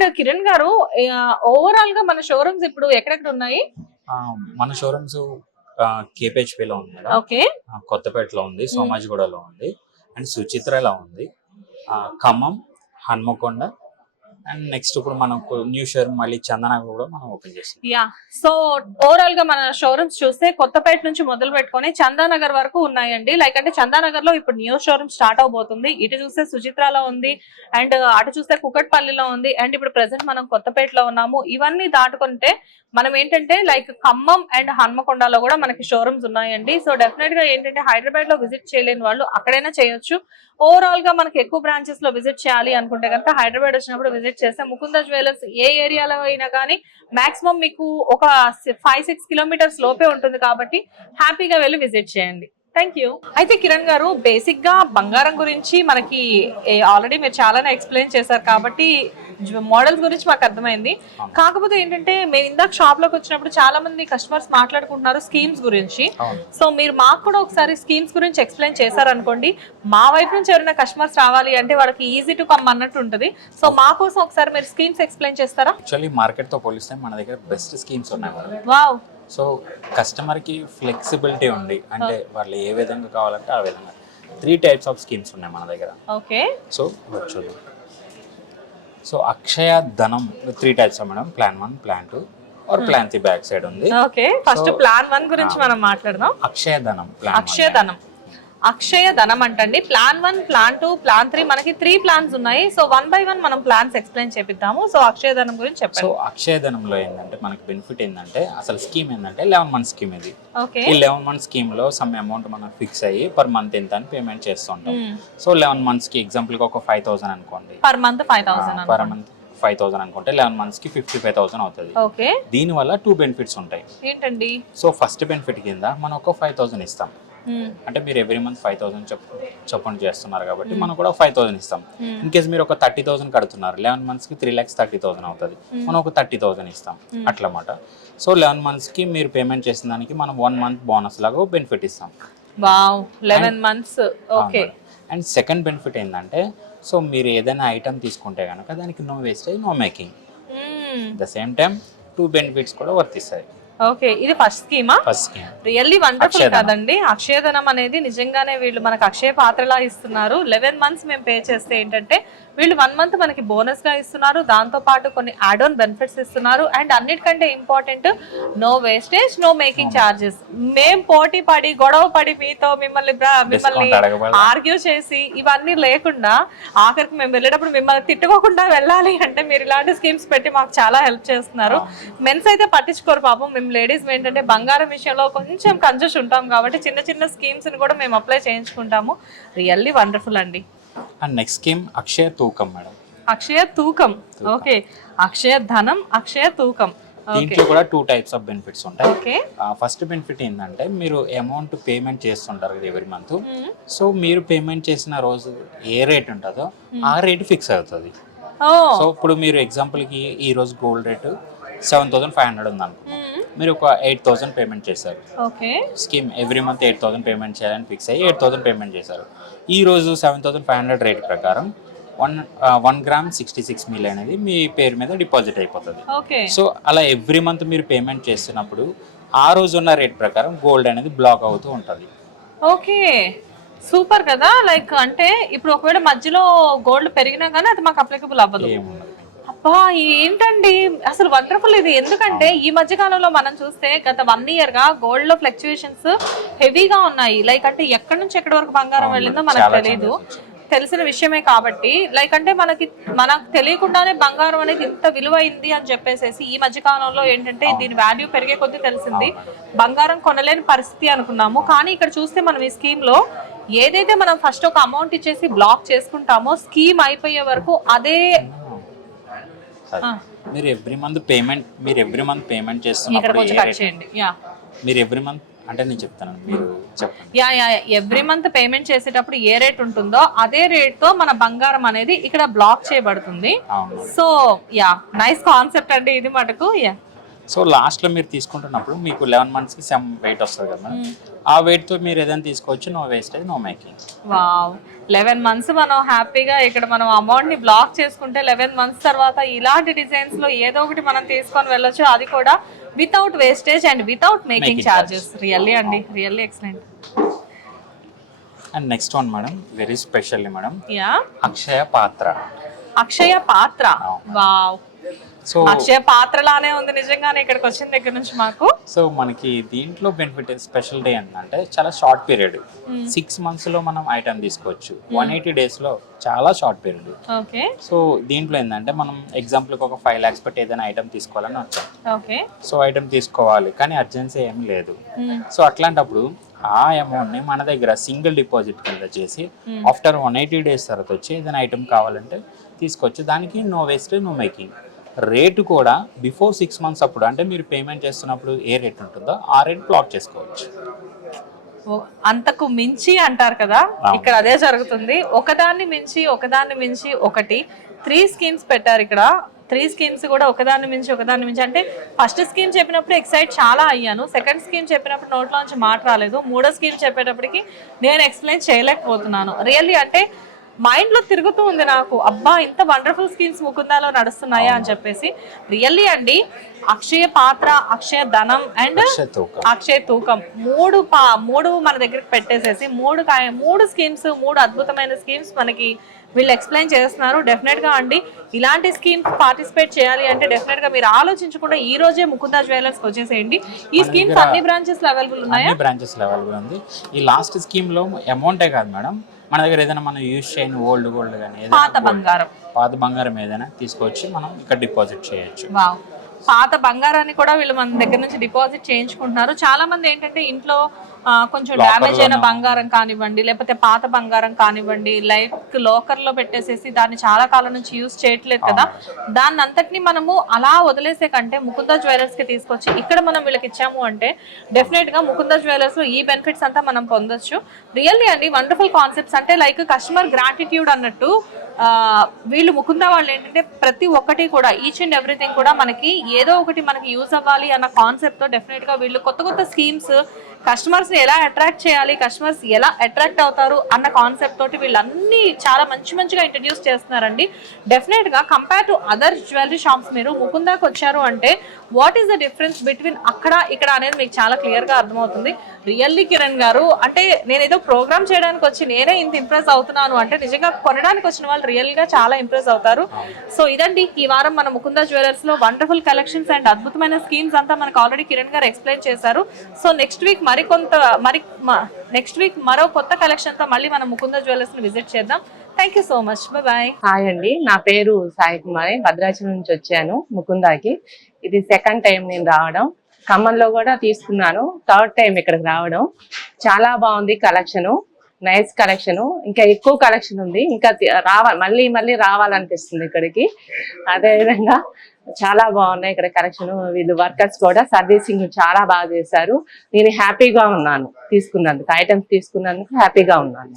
And Kiran గారు overall గా మన షోరూమ్స్ ఇప్పుడు ఎక్కడెక్కడ ఉన్నాయి? మన షోరూమ్స్ కేపీహెచ్పీలో ఉంది మేడం, ఓకే, కొత్తపేటలో ఉంది, సోమాజిగూడలో ఉంది, అండ్ సుచిత్రలో ఉంది, ఖమ్మం, హన్మకొండ, అండ్ నెక్స్ట్ ఇప్పుడు మనకు న్యూ షోరూమ్ మళ్ళీ చందనగర్ కూడా మనం ఓపెన్ చేస్తాం. యా, సో ఓవరాల్ గా మన షోరూమ్స్ చూస్తే కొత్తపేట నుంచి మొదలు పెట్టుకొని చందానగర్ వరకు ఉన్నాయండి. లైక్ అంటే చందానగర్ లో ఇప్పుడు న్యూ షోరూమ్ స్టార్ట్ అవబోతుంది. ఇటు చూస్తే సుచిత్రాలో ఉంది, అండ్ అటు చూస్తే కుకట్పల్లిలో ఉంది, అండ్ ఇప్పుడు ప్రెసెంట్ మనం కొత్తపేటలో ఉన్నాము. ఇవన్నీ దాటుకుంటే మనం ఏంటంటే లైక్ ఖమ్మం అండ్ హన్మకొండలో కూడా మనకి షోరూమ్స్ ఉన్నాయండి. సో డెఫినెట్ గా ఏంటంటే హైదరాబాద్ లో విజిట్ చేయలేని వాళ్ళు అక్కడైనా చేయొచ్చు. ఓవరాల్ గా మనకి ఎక్కువ బ్రాంచెస్ లో విజిట్ చేయాలి అనుకుంటే కనుక హైదరాబాద్ వచ్చినప్పుడు విజిట్ చేస్తే ముకుంద జ్యువెలర్స్ ఏ ఏరియాలో అయినా కానీ మాక్సిమం మీకు ఒక 5-6 కిలోమీటర్స్ లోపే ఉంటుంది కాబట్టి హ్యాపీగా వెళ్ళి విజిట్ చేయండి. Thank you. అయితే కిరణ్ గారు, బేసిక్ గా బంగారం గురించి మనకి ఆల్రెడీ మీరు చాలానే ఎక్స్ప్లెయిన్ చేశారు కాబట్టి మోడల్స్ గురించి మాకు అర్థమైంది. కాకపోతే ఏంటంటే మేము ఇందాక షాప్ లోకి వచ్చినప్పుడు చాలా మంది కస్టమర్స్ మాట్లాడుకుంటున్నారు స్కీమ్స్ గురించి. సో మీరు మాకు కూడా ఒకసారి స్కీమ్స్ గురించి ఎక్స్ప్లెయిన్ చేశారనుకోండి, మా వైపు నుంచి ఎవరైనా కస్టమర్స్ రావాలి అంటే వాళ్ళకి ఈజీ టు కమ్ అన్నట్టు ఉంటుంది. సో మా కోసం ఒకసారి మీరు స్కీమ్స్ ఎక్స్ప్లెయిన్ చేస్తారా? యాక్చువల్లీ మార్కెట్ తో పోలిస్తే మన దగ్గర బెస్ట్ స్కీమ్స్ ఉన్నాయి మేడం. వావ్. సో కస్టమర్కి ఫ్లెక్సిబిలిటీ ఉంది, అంటే వాళ్ళు ఏ విధంగా కావాలంటే ఆ విధంగా 3 టైప్స్ ఆఫ్ స్కీమ్స్ ఉన్నాయి మన దగ్గర. ఓకే, సో చూద్దాం. So Akshaya Dhanam 3 types madam, plan 1, plan 2 or plan 3 back side ఉంది. ఓకే, ఫస్ట్ ప్లాన్ 1 గురించి మనం మాట్లాడదాం. అక్షయ ధనం ప్లాన్. అక్షయ ధనం, అక్షయ ధనం అంటండి. ప్లాన్ 1, ప్లాన్ 2, ప్లాన్ 3 మనకి 3 ప్లాన్స్ ఉన్నాయి. సో 1 by 1 మనం ప్లాన్స్ ఎక్స్ప్లెయిన్ చేపిద్దాము. సో అక్షయ ధనం గురించి చెప్పండి. సో అక్షయ ధనంలో ఏంటంటే మనకి బెనిఫిట్ ఏంటంటే అసలు స్కీమ్ ఏంటంటే 11 month స్కీమ్ ఇది. ఓకే, ఈ 11 month స్కీమ్ లో సమ్ అమౌంట్ మనం ఫిక్స్ అయ్యి పర్ మంత్ ఎంత అని పేమెంట్ చేస్తుంటాం. సో 11 months కి ఎగ్జాంపుల్ గా ఒక 5,000 అనుకోండి, పర్ మంత్ 5,000 పర్ మంత్ 5,000 అనుకుంటే 11 months కి 55,000 అవుతుంది. ఓకే, దీని వల్ల 2 బెనిఫిట్స్ ఉంటాయి. ఏంటండి? సో ఫస్ట్ బెనిఫిట్ కింద మనం ఒక 5,000 ఇస్తాం. అంటే మీరు ఎవ్రీ మంత్ 5,000 చొప్పున చేస్తున్నారు కాబట్టి మనం కూడా 5,000 ఇస్తాం. ఇన్ కేస్ మీరు ఒక 30,000 కడుతున్నారు, 11 months కి 3,30,000 అవుతుంది, మనం ఒక 30,000 ఇస్తాం అట్లమాట. సో 11 months కి మీరు పేమెంట్ చేసిన దానికి మనం 1 month బోనస్ లాగా బెనిఫిట్ ఇస్తాం. Wow, 11 months. Okay, and second benefit ఏంటంటే సో మీరు ఏదైనా ఐటమ్ తీసుకుంటే కనుక దానికి no wastage, no making. The same time 2 benefits కూడా వర్తిస్తాయి. ఓకే, ఇది ఫస్ట్ స్కీమా? ఫస్ట్ స్కీమ్ రియల్లీ వండర్ఫుల్ కదండి. అక్షయధనం అనేది నిజంగానే వీళ్ళు మనకు అక్షయ పాత్రలా ఇస్తున్నారు. 11 months మేము పే చేస్తే ఏంటంటే వీళ్ళు 1 month మనకి బోనస్ గా ఇస్తున్నారు, దాంతో పాటు కొన్ని యాడ్ ఆన్ బెనిఫిట్స్ ఇస్తున్నారు, అండ్ అన్నిటికంటే important no wastage, no making charges. మేము పోటీ పడి గొడవ పడి మీతో మిమ్మల్ని ఆర్గ్యూ చేసి ఇవన్నీ లేకుండా ఆఖరికి మేము వెళ్ళేటప్పుడు మిమ్మల్ని తిట్టుకోకుండా వెళ్ళాలి అంటే మీరు ఇలాంటి స్కీమ్స్ పెట్టి మాకు చాలా హెల్ప్ చేస్తున్నారు. మెన్స్ అయితే పట్టించుకోరు పాపం. మేము లేడీస్ ఏంటంటే బంగారం విషయంలో కొంచెం కన్ఫ్యూజ్ ఉంటాం కాబట్టి చిన్న చిన్న స్కీమ్స్ ని కూడా మేము అప్లై చేయించుకుంటాము. రియల్లీ వండర్ఫుల్ అండి. అండ్ నెక్స్ట్ స్కీమ్ అక్షయ తూకం మేడం. అక్షయ తూకం. ఓకే, అక్షయ ధనం, అక్షయ తూకం. దీంట్లో కూడా 2 టైప్స్ ఆఫ్ బెనిఫిట్స్ ఉంటాయి. ఓకే, ఫస్ట్ బెనిఫిట్ ఏంటంటే మీరు అమౌంట్ పేమెంట్ చేస్తుంటారు కదా ఎవ్రీ మంత్. సో మీరు పేమెంట్ చేసిన రోజు ఏ రేట్ ఉంటుందో ఆ రేట్ ఫిక్స్ అవుతుంది. సో ఇప్పుడు మీరు ఎగ్జాంపుల్ కి ఈ రోజు గోల్డ్ రేటు 7,500 ఉంది అనుకో, మీరు ఒక 8,000 పేమెంట్ చేశారు. Okay, scheme every month 8,000 payment చేయాలని ఫిక్స్ అయ్యి 8,000 పేమెంట్ చేశారు. ఈ రోజు 7,500 రేట్ ప్రకారం 1 gram 66 ml అనేది మీ పేరు మీద డిపాజిట్ అయిపోతుంది. సో అలా ఎవ్రీ మంత్ మీరు పేమెంట్ చేస్తున్నప్పుడు ఆ రోజు ఉన్న రేట్ ప్రకారం గోల్డ్ అనేది బ్లాక్ అవుతూ ఉంటుంది. ఓకే, సూపర్ కదా. లైక్ అంటే ఇప్పుడు ఒకవేళ మధ్యలో గోల్డ్ పెరిగినా కానీ అది మాకు అప్లికబుల్ అవ్వదు. అబ్బా, ఏంటండి అసలు వండర్ఫుల్ ఇది. ఎందుకంటే ఈ మధ్య కాలంలో మనం చూస్తే గత 1 year గా గోల్డ్ లో ఫ్లక్చుయేషన్స్ హెవీగా ఉన్నాయి. లైక్ అంటే ఎక్కడి నుంచి ఎక్కడి వరకు బంగారం వెళ్ళిందో మనకు తెలియదు, తెలిసిన విషయమే కాబట్టి లైక్ అంటే మనకు తెలియకుండానే బంగారం అనేది ఇంత విలువైంది అని చెప్పేసి ఈ మధ్య కాలంలో ఏంటంటే దీని వాల్యూ పెరిగే కొద్దీ తెలిసింది. బంగారం కొనలేని పరిస్థితి అనుకున్నాము, కానీ ఇక్కడ చూస్తే మనం ఈ స్కీమ్ లో ఏదైతే మనం ఫస్ట్ ఒక అమౌంట్ ఇచ్చేసి బ్లాక్ చేసుకుంటామో స్కీమ్ అయిపోయే వరకు అదే మీరు ఎవ్రీ మంత్ పేమెంట్ చేస్తున్నప్పుడు మీరు ఎవ్రీ మంత్ అంటే నేను చెప్తాను, మీరు చెప్పండి. ఎవ్రీ మంత్ పేమెంట్ చేసేటప్పుడు ఏ రేట్ ఉంటుందో అదే రేట్ తో మన బంగారం అనేది ఇక్కడ బ్లాక్ చేయబడుతుంది. సో నైస్ కాన్సెప్ట్ అండి ఇది మటుకు. సో లాస్ట్లో మీరు తీసుకుంటున్నప్పుడు మీకు 11 monthsకి సమ్ వెయిట్ వస్తుంది కదా మేడం, ఆ వెయిట్తో మీరు ఏదైనా తీసుకోవచ్చు, no wastage no making. Wow, 11 months మనం హ్యాపీగా ఇక్కడ మనం అమౌంట్ ని బ్లాక్ చేసుకుంటే 11 months తర్వాత ఇలాంటి డిజైన్స్ లో ఏదో ఒకటి మనం తీసుకొని వెళ్ళొచ్చు, అది కూడా without wastage and without making charges. Really అండి, really excellent. And next one madam, very specially madam, yeah, Akshaya Patra. Akshaya పాత్ర. వావ్, సో అక్షయ పాత్రలానే ఉంది నిజంగానే ఇక్కడికి వచ్చిన దగ్గర నుంచి మాకు. సో మనకి దీంట్లో బెనిఫిట్ స్పెషాలిటీ ఏంటంటే చాలా షార్ట్ పీరియడ్, 6 monthsలో మనం ఐటమ్ తీసుకోవచ్చు, 180 daysలో చాలా షార్ట్ పీరియడ్. ఓకే. సో దీంట్లో ఏంటంటే మనం ఎగ్జాంపుల్కి ఒక 5 lakhs పెట్టి ఏదైనా ఐటమ్ తీసుకోవాలని వచ్చాం. ఓకే. సో ఐటమ్ తీసుకోవాలి కానీ అర్జెన్సీ ఏం లేదు. సో అట్లాంటప్పుడు ఆ అమౌంట్ని మన దగ్గర సింగిల్ డిపాజిట్ కింద చేసి ఆఫ్టర్ 180 days తర్వాత వచ్చి ఏదైనా ఐటమ్ కావాలంటే తీసుకోవచ్చు. దానికి no wastage no making. Rate కూడా బిఫోర్ 6 months అప్పుడు, అంటే మీరు పేమెంట్ చేస్తున్నప్పుడు ఏ రేట్ ఉంటుందో ఆ రేట్ బ్లాక్ చేసుకోవచ్చు. అంతకు మించి అంటారు కదా, ఇక్కడ అదే జరుగుతుంది. ఒకదాన్ని మించి ఒకటి 3 schemes పెట్టారు ఇక్కడ. 3 schemes కూడా ఒకదాన్ని మించి అంటే ఫస్ట్ స్కీమ్ చెప్పినప్పుడు ఎక్సైట్ చాలా అయ్యాను, సెకండ్ స్కీమ్ చెప్పినప్పుడు నోట్లోంచి మాట రాలేదు, మూడో స్కీమ్ చెప్పేటప్పటికి నేను ఎక్స్ప్లెయిన్ చేయలేకపోతున్నాను. రియల్లీ అంటే మైండ్ లో తిరుగుతూ ఉంది నాకు, అబ్బా ఇంత వండర్ఫుల్ స్కీమ్స్ ముకుందాలో నడుస్తున్నాయా అని చెప్పేసి. రియల్లీ అండి, అక్షయ పాత్ర, అక్షయ ధనం అండ్ అక్షయ తూకం మూడు మన దగ్గరికి పెట్టేసేసి మూడు స్కీమ్స్, 3 అద్భుతమైన స్కీమ్స్ మనకి వీళ్ళు ఎక్స్ప్లెయిన్ చేస్తున్నారు. డెఫినెట్ గా అండి ఇలాంటి స్కీమ్స్ పార్టిసిపేట్ చేయాలి అంటే డెఫినెట్ గా మీరు ఆలోచించకుండా ఈ రోజే ముకుందా జ్యువెలర్స్ వచ్చేసేయండి. ఈ స్కీమ్స్ అన్ని బ్రాంచెస్ లో అవైలబుల్ ఉన్నాయా? అన్ని బ్రాంచెస్ లో అవైలబుల్ ఉంది. ఈ లాస్ట్ స్కీమ్ లో అమౌంటే కాదు మేడం, మన దగ్గర ఏదైనా మనం యూజ్ చేయని ఓల్డ్ గోల్డ్ కానీ పాత బంగారం ఏదైనా తీసుకొచ్చి మనం ఇక్కడ డిపాజిట్ చేయొచ్చు. పాత బంగారాన్ని కూడా వీళ్ళు మన దగ్గర నుంచి డిపాజిట్ చేయించుకుంటున్నారు. చాలా మంది ఏంటంటే ఇంట్లో కొంచెం డ్యామేజ్ అయిన బంగారం కానివ్వండి, లేకపోతే పాత బంగారం కానివ్వండి, లైక్ లోకర్ లో పెట్టేసేసి దాన్ని చాలా కాలం నుంచి యూజ్ చేయట్లేదు కదా, దాన్ని అంతటిని మనము అలా వదిలేసే కంటే ముకుందా జ్యువెలర్స్ కి తీసుకొచ్చి ఇక్కడ మనం వీళ్ళకి ఇచ్చాము అంటే డెఫినెట్ గా ముకుందా జ్యువెలర్స్ లో ఈ బెనిఫిట్స్ అంతా మనం పొందొచ్చు. రియల్లీ అండి వండర్ఫుల్ కాన్సెప్ట్స్. అంటే లైక్ కస్టమర్ గ్రాటిట్యూడ్ అన్నట్టు వీళ్ళు ముకుందా వాళ్ళు ఏంటంటే ప్రతి ఒక్కటి కూడా ఈచ్ అండ్ ఎవ్రీథింగ్ కూడా మనకి ఏదో ఒకటి మనకి యూజ్ అవ్వాలి అన్న కాన్సెప్ట్ తో డెఫినెట్ గా వీళ్ళు కొత్త స్కీమ్స్, కస్టమర్స్ ని ఎలా అట్రాక్ట్ చేయాలి, కస్టమర్స్ ఎలా అట్రాక్ట్ అవుతారు అన్న కాన్సెప్ట్ తోటి వీళ్ళన్నీ చాలా మంచిగా ఇంట్రడ్యూస్ చేస్తున్నారండి. డెఫినెట్ గా compare to other jewellery shops మీరు ముకుందాకి వచ్చారు అంటే what is the difference between అక్కడ ఇక్కడ అనేది మీకు చాలా క్లియర్ గా అర్థమవుతుంది. రియల్లీ కిరణ్ గారు, అంటే నేను ఏదో ప్రోగ్రామ్ చేయడానికి వచ్చి నేనే ఇంత ఇంప్రెస్ అవుతున్నాను అంటే నిజంగా కొనడానికి వచ్చిన వాళ్ళు రియల్ గా చాలా ఇంప్రెస్ అవుతారు. సో ఇదండి ఈ వారం మన ముకుందా జ్యువెలర్స్ లో వండర్ఫుల్ కలెక్షన్స్ అండ్ అద్భుతమైన స్కీమ్స్ అంతా మనకు ఆల్రెడీ కిరణ్ గారు ఎక్స్ప్లెయిన్ చేశారు. సో నెక్స్ట్ వీక్ మరో కొత్త కలెక్షన్ తో మళ్ళీ మనం ముకుందా జ్యువెలర్స్ ని విజిట్ చేద్దాం. Thank you so much, bye. Hi అండి, నా పేరు సాయి కుమారి, భద్రాచలం నుంచి వచ్చాను ముకుందాకి. ఇది సెకండ్ టైం నేను రావడం. ఖమ్మంలో కూడా తీసుకున్నాను, థర్డ్ టైం ఇక్కడికి రావడం. చాలా బాగుంది కలెక్షన్, నైస్ కలెక్షన్. ఇంకా ఎక్కువ కలెక్షన్ ఉంది, ఇంకా మళ్ళీ రావాలనిపిస్తుంది ఇక్కడికి. అదేవిధంగా చాలా బాగున్నాయి ఇక్కడ కలెక్షన్. వీళ్ళు వర్కర్స్ కూడా సర్వీసింగ్ చాలా బాగా చేశారు. నేను హ్యాపీగా ఉన్నాను తీసుకున్నందుకు, ఐటమ్స్ తీసుకున్నందుకు హ్యాపీగా ఉన్నాను.